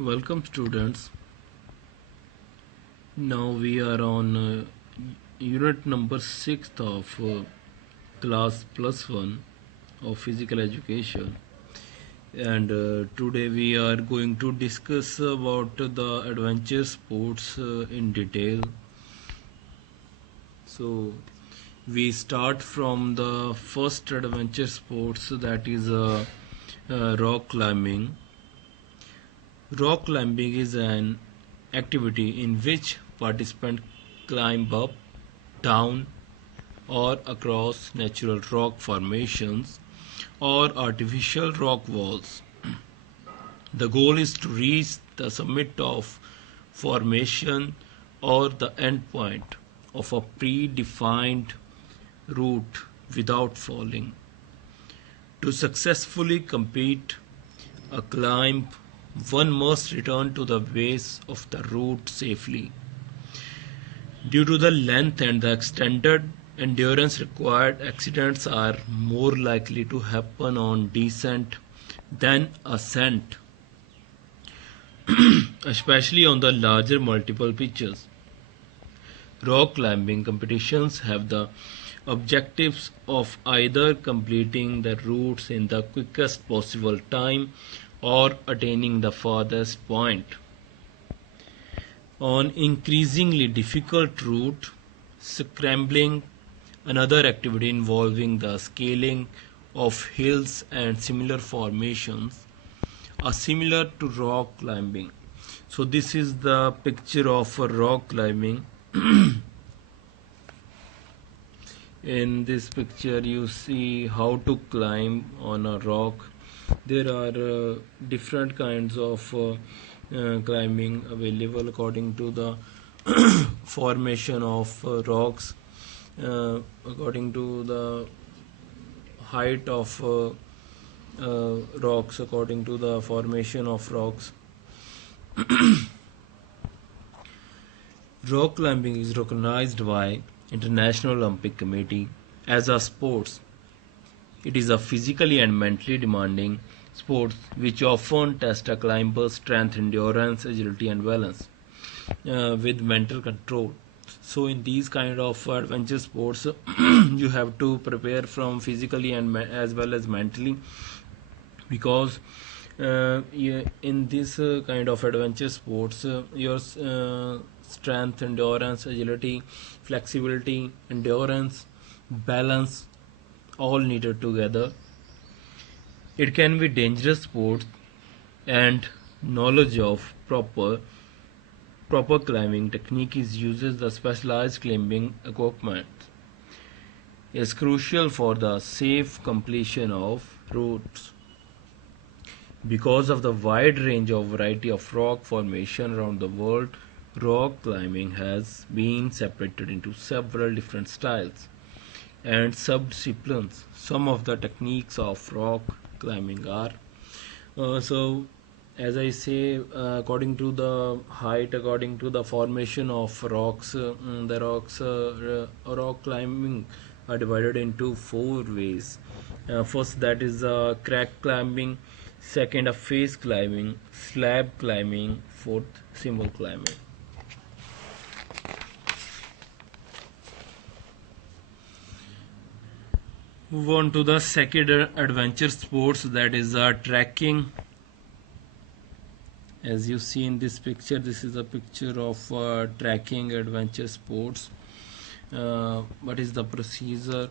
Welcome students. Now we are on unit number 6 of class plus 1 of physical education, and today we are going to discuss about the adventure sports in detail. So we start from the first adventure sports, that is rock climbing. Rock climbing is an activity in which participants climb up, down, or across natural rock formations or artificial rock walls. The goal is to reach the summit of formation or the end point of a predefined route without falling. To successfully complete a climb, one must return to the base of the route safely. Due to the length and the extended endurance required, accidents are more likely to happen on descent than ascent, especially on the larger multiple pitches. Rock climbing competitions have the objectives of either completing the routes in the quickest possible time or attaining the farthest point. On increasingly difficult route, scrambling, another activity involving the scaling of hills and similar formations, are similar to rock climbing. So this is the picture of a rock climbing. In this picture you see how to climb on a rock. There are different kinds of climbing available according to the formation of rocks, according to the height of rocks, according to the formation of rocks. Rock climbing is recognized by International Olympic Committee as a sport. It is a physically and mentally demanding sport which often tests a climber's strength, endurance, agility and balance with mental control. So in these kind of adventure sports you have to prepare from physically and as well as mentally, because in this kind of adventure sports your strength, endurance, agility, flexibility, endurance, balance, all needed together. It can be dangerous sport, and knowledge of proper climbing technique is uses the specialized climbing equipment is crucial for the safe completion of routes. Because of the wide range of variety of rock formation around the world, rock climbing has been separated into several different styles and subdisciplines. Some of the techniques of rock climbing are as I say, according to the height, according to the formation of rocks, rock climbing are divided into four ways. First, that is crack climbing. Second, a face climbing, slab climbing. Fourth, symbol climbing. Move on to the second adventure sports, that is trekking. As you see in this picture, this is a picture of trekking adventure sports. What is the procedure?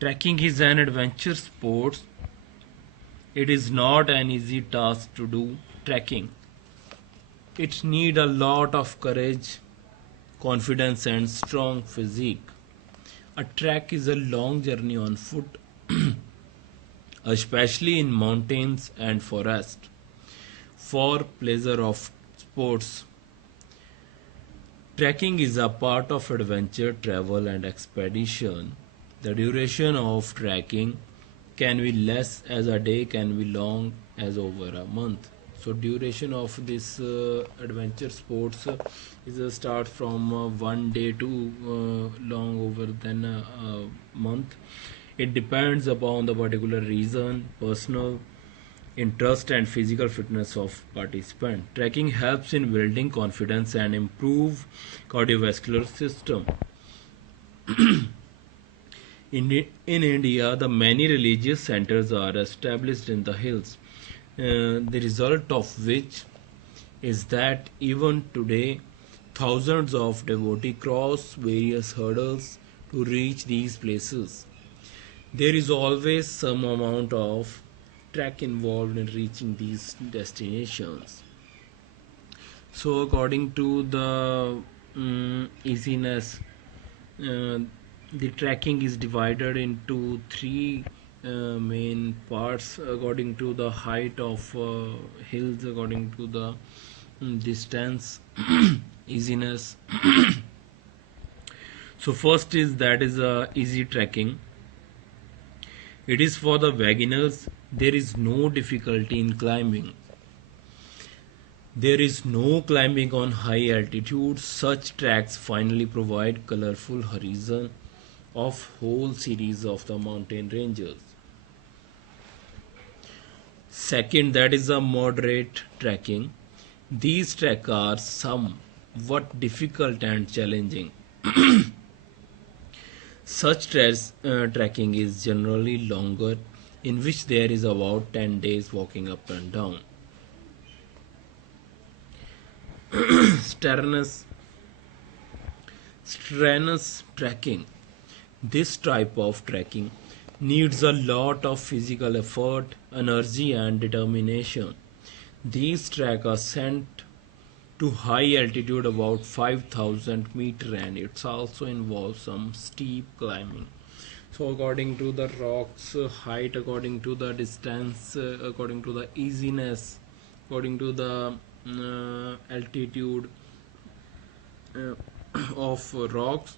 Trekking is an adventure sport. It is not an easy task to do trekking. It needs a lot of courage, confidence and strong physique. A trek is a long journey on foot, especially in mountains and forest. For pleasure of sports, trekking is a part of adventure travel and expedition. The duration of trekking can be less as a day, can be long as over a month. So duration of this adventure sports is a start from 1 day to long over than a month. It depends upon the particular reason, personal interest and physical fitness of participant. Trekking helps in building confidence and improve cardiovascular system. In India, the many religious centers are established in the hills, the result of which is that even today thousands of devotees cross various hurdles to reach these places. There is always some amount of trek involved in reaching these destinations. So, according to the easiness, uh, the trekking is divided into three main parts according to the height of hills, according to the distance, easiness. So, first is that is easy trekking. It is for the beginners. There is no difficulty in climbing. There is no climbing on high altitude. Such tracks finally provide colorful horizon of whole series of the mountain ranges. Second, that is a moderate trekking. These treks are somewhat difficult and challenging. Such trekking is generally longer, in which there is about 10 days walking up and down. Strenuous, strenuous trekking. This type of trekking needs a lot of physical effort, energy, and determination. These treks are sent to high altitude about 5000 meter, and it also involves some steep climbing. So according to the rocks height, according to the distance, according to the easiness, according to the altitude uh, of rocks,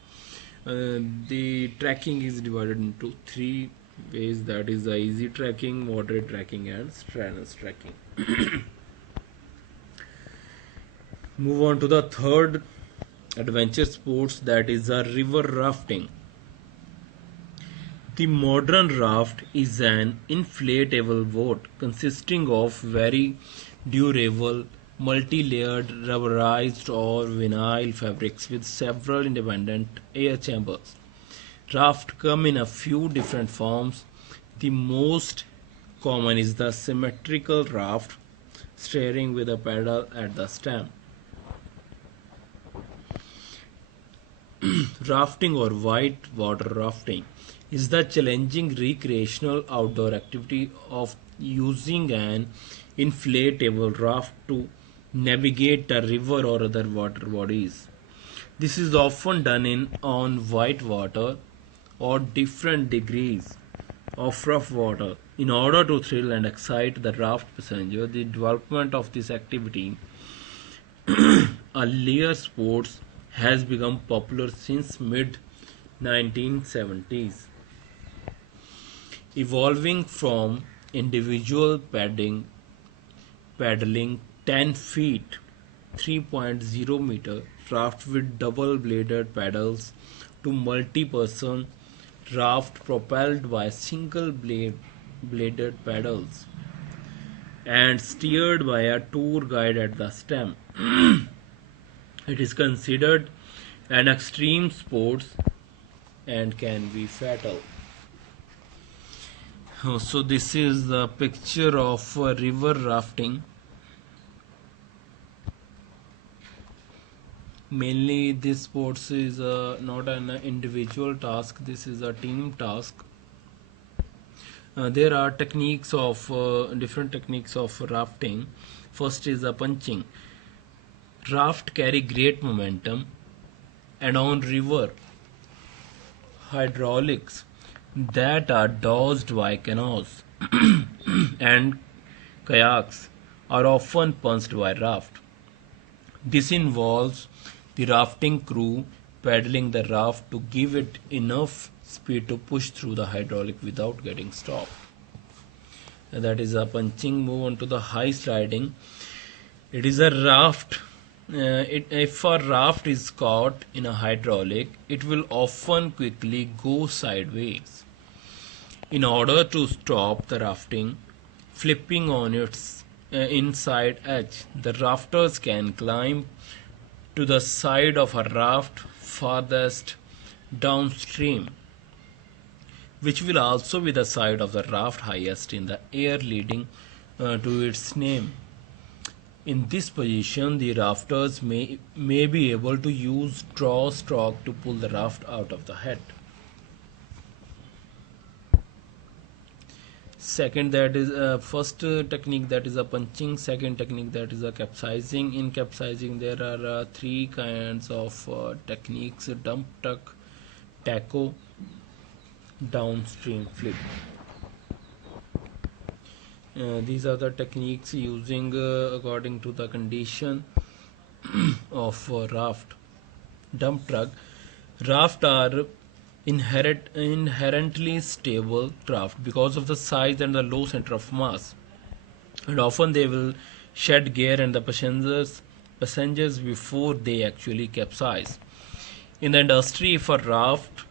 the trekking is divided into three ways, that is the easy trekking, moderate trekking, and strenuous trekking. Move on to the third adventure sports, that is the river rafting. The modern raft is an inflatable boat consisting of very durable multi-layered rubberized or vinyl fabrics with several independent air chambers. Rafts come in a few different forms. The most common is the symmetrical raft, steering with a paddle at the stem. Rafting or white water rafting is the challenging recreational outdoor activity of using an inflatable raft to navigate a river or other water bodies. This is often done on white water or different degrees of rough water. In order to thrill and excite the raft passenger, the development of this activity, a layer sports, has become popular since mid 1970s, evolving from individual paddling 10 feet 3.0 meter raft with double bladed paddles to multi-person raft propelled by single bladed paddles and steered by a tour guide at the stem. It is considered an extreme sport and can be fatal. So this is the picture of river rafting. Mainly this sports is not an individual task, this is a team task. There are techniques of different techniques of rafting. First is punching. Raft carry great momentum, and on river hydraulics that are dosed by canoes and kayaks are often punched by raft. This involves the rafting crew paddling the raft to give it enough speed to push through the hydraulic without getting stopped. That is a punching. Move on to the high sliding. It is a raft. If a raft is caught in a hydraulic, it will often quickly go sideways. In order to stop the rafting flipping on its inside edge. The rafters can climb to the side of a raft farthest downstream, which will also be the side of the raft highest in the air, leading to its name. In this position, the rafters may be able to use draw stroke to pull the raft out of the head. Second, that is first technique, that is a punching. Second technique, that is a capsizing. In capsizing, there are three kinds of techniques: dump, tuck, taco, downstream flip. These are the techniques using according to the condition of raft. Dump truck. Raft are inherently stable craft because of the size and the low center of mass, and often they will shed gear and the passengers before they actually capsize. In the industry, if a raft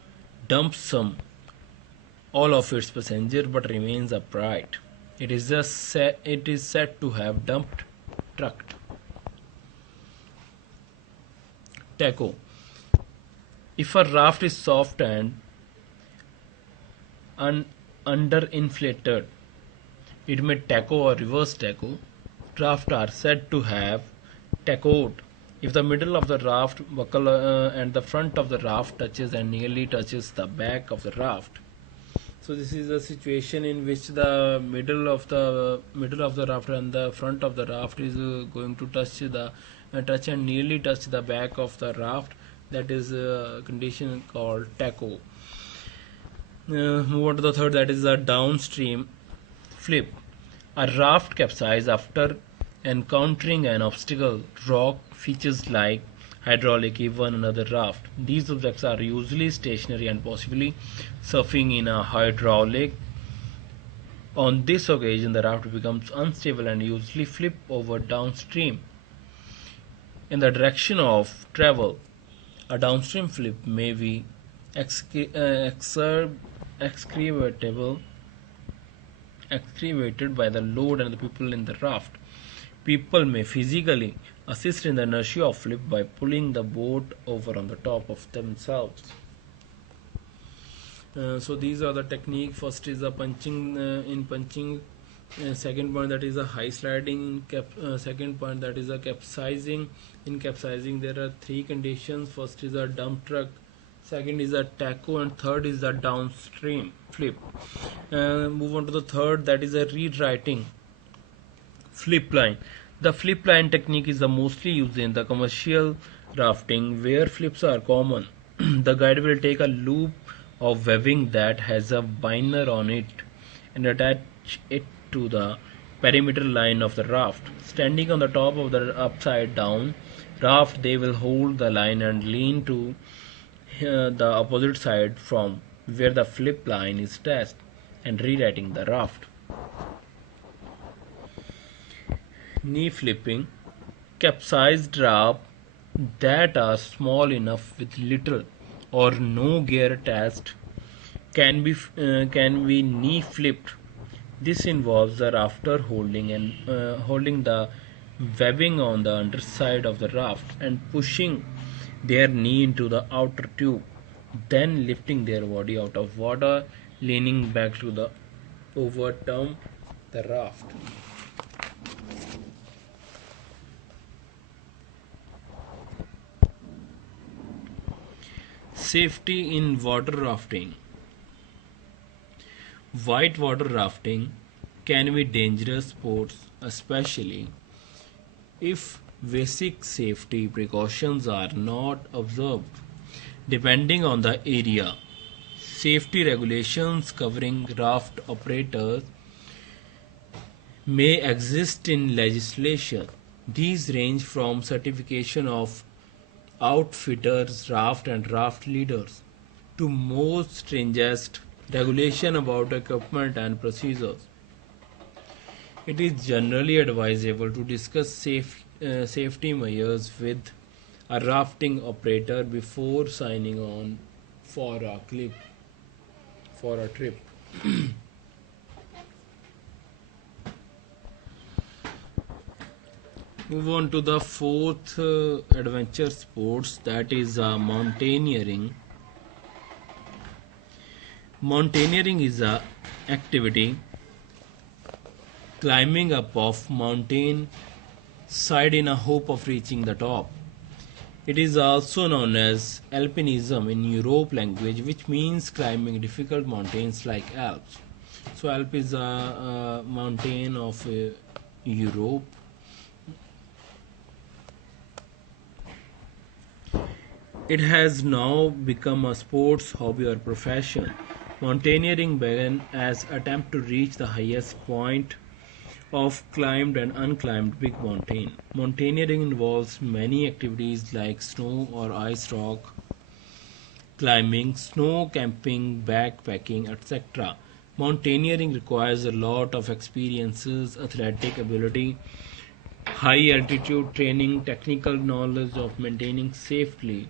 dumps all of its passenger but remains upright, it is said to have dumped trucked. Taco. If a raft is soft and underinflated, it may taco or reverse taco. Raft are said to have tacoed if the middle of the raft buckle and the front of the raft touches and nearly touches the back of the raft. So this is a situation in which the middle of the raft and the front of the raft is going to touch and nearly touch the back of the raft. That is a condition called taco. Move on to the third, that is a downstream flip. A raft capsizes after encountering an obstacle, rock, features like hydraulic, even another raft. These objects are usually stationary and possibly surfing in a hydraulic. On this occasion, the raft becomes unstable and usually flip over downstream in the direction of travel. A downstream flip may be excavated by the load and the people in the raft. People may physically assist in the inertia of flip by pulling the boat over on the top of themselves. So these are the technique. First is the punching. In punching, second point, that is a high sliding. Second point, that is a capsizing. In capsizing, there are three conditions. First is a dump truck, second is a taco, and third is a downstream flip. Move on to the third, that is a rewriting flip line. The flip line technique is the mostly used in the commercial rafting where flips are common. The guide will take a loop of webbing that has a binder on it and attach it to the perimeter line of the raft. Standing on the top of the upside down raft, they will hold the line and lean to the opposite side from where the flip line is attached and rewriting the raft. Knee flipping. Capsized rafts that are small enough with little or no gear attached can be knee flipped. This involves the rafter holding the webbing on the underside of the raft and pushing their knee into the outer tube, then lifting their body out of water, leaning back to the overturn the raft. Safety in water rafting. Whitewater rafting can be dangerous sports, especially if basic safety precautions are not observed. Depending on the area, safety regulations covering raft operators may exist in legislation. These range from certification of outfitters, raft and raft leaders, to more stringent regulation about equipment and procedures. It is generally advisable to discuss safety measures with a rafting operator before signing on for a trip. Move on to the fourth adventure sports, that is mountaineering. Mountaineering is a activity climbing up of mountain side in a hope of reaching the top. It is also known as alpinism in Europe language, which means climbing difficult mountains like Alps. So Alp is a mountain of Europe. It has now become a sports hobby or profession. Mountaineering began as attempt to reach the highest point of climbed and unclimbed big mountain. Mountaineering involves many activities like snow or ice rock climbing, snow camping, backpacking, etc. Mountaineering requires a lot of experiences, athletic ability, high altitude training, technical knowledge of maintaining safely.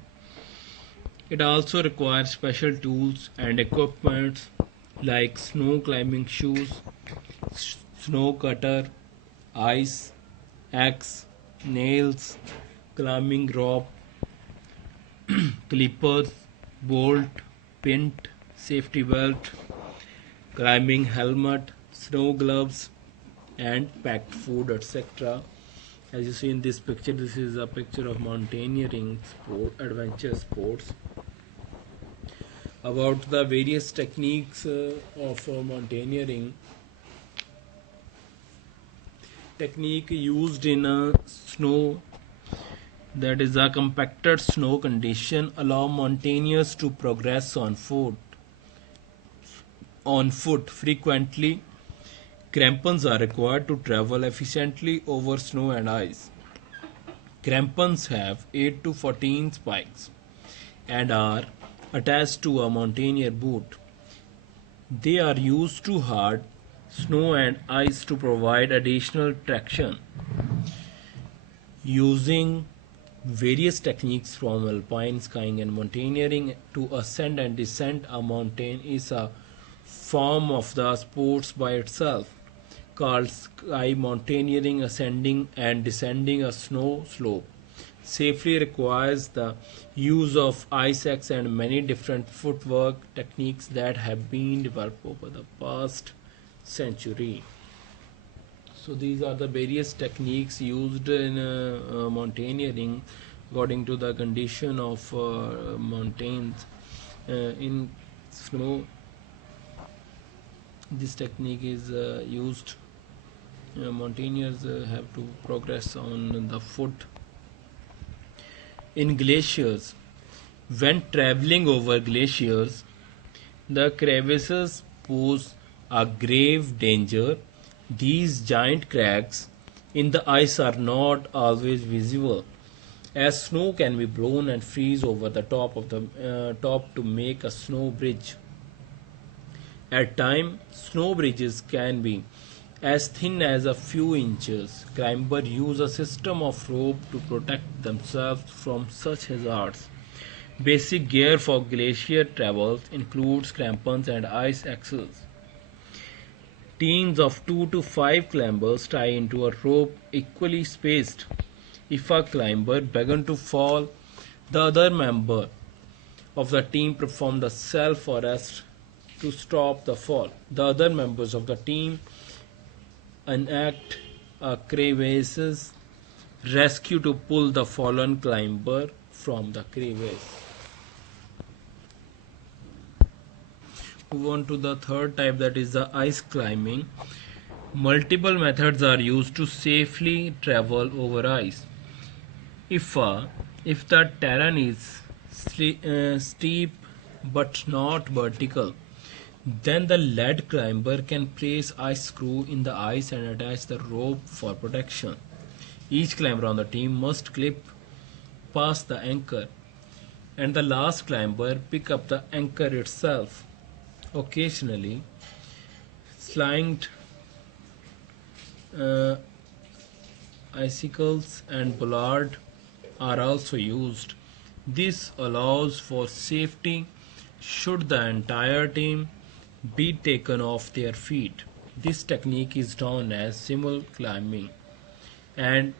It also requires special tools and equipment like snow climbing shoes, snow cutter, ice, axe, nails, climbing rope, clippers, bolt, pint, safety belt, climbing helmet, snow gloves, and packed food, etc. As you see in this picture, this is a picture of mountaineering sport, adventure sports. About the various techniques of mountaineering, technique used in snow, that is a compacted snow condition, allow mountaineers to progress on foot frequently. Crampons are required to travel efficiently over snow and ice. Crampons have 8 to 14 spikes and are attached to a mountaineer boot. They are used to hard snow and ice to provide additional traction. Using various techniques from alpine skiing and mountaineering to ascend and descend a mountain is a form of the sports by itself, called sky mountaineering. Ascending and descending a snow slope safely requires the use of ice axe and many different footwork techniques that have been developed over the past century. So these are the various techniques used in mountaineering according to the condition of mountains in snow. This technique is used. Mountaineers have to progress on the foot. In glaciers, when traveling over glaciers, the crevices pose a grave danger. These giant cracks in the ice are not always visible, as snow can be blown and freeze over the top to make a snow bridge. At times, snow bridges can be as thin as a few inches. Climbers use a system of rope to protect themselves from such hazards. Basic gear for glacier travels includes crampons and ice axes. Teams of 2 to 5 climbers tie into a rope equally spaced. If a climber begins to fall, the other member of the team perform the self arrest to stop the fall. The other members of the team enact a crevasse rescue to pull the fallen climber from the crevasse. Move on to the third type, that is the ice climbing. Multiple methods are used to safely travel over ice. If the terrain is steep but not vertical, then the lead climber can place ice screw in the ice and attach the rope for protection. Each climber on the team must clip past the anchor, and the last climber pick up the anchor itself. Occasionally, slinged icicles and bollard are also used. This allows for safety should the entire team be taken off their feet. This technique is known as simul climbing, and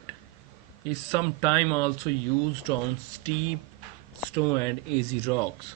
is sometimes also used on steep stone and easy rocks.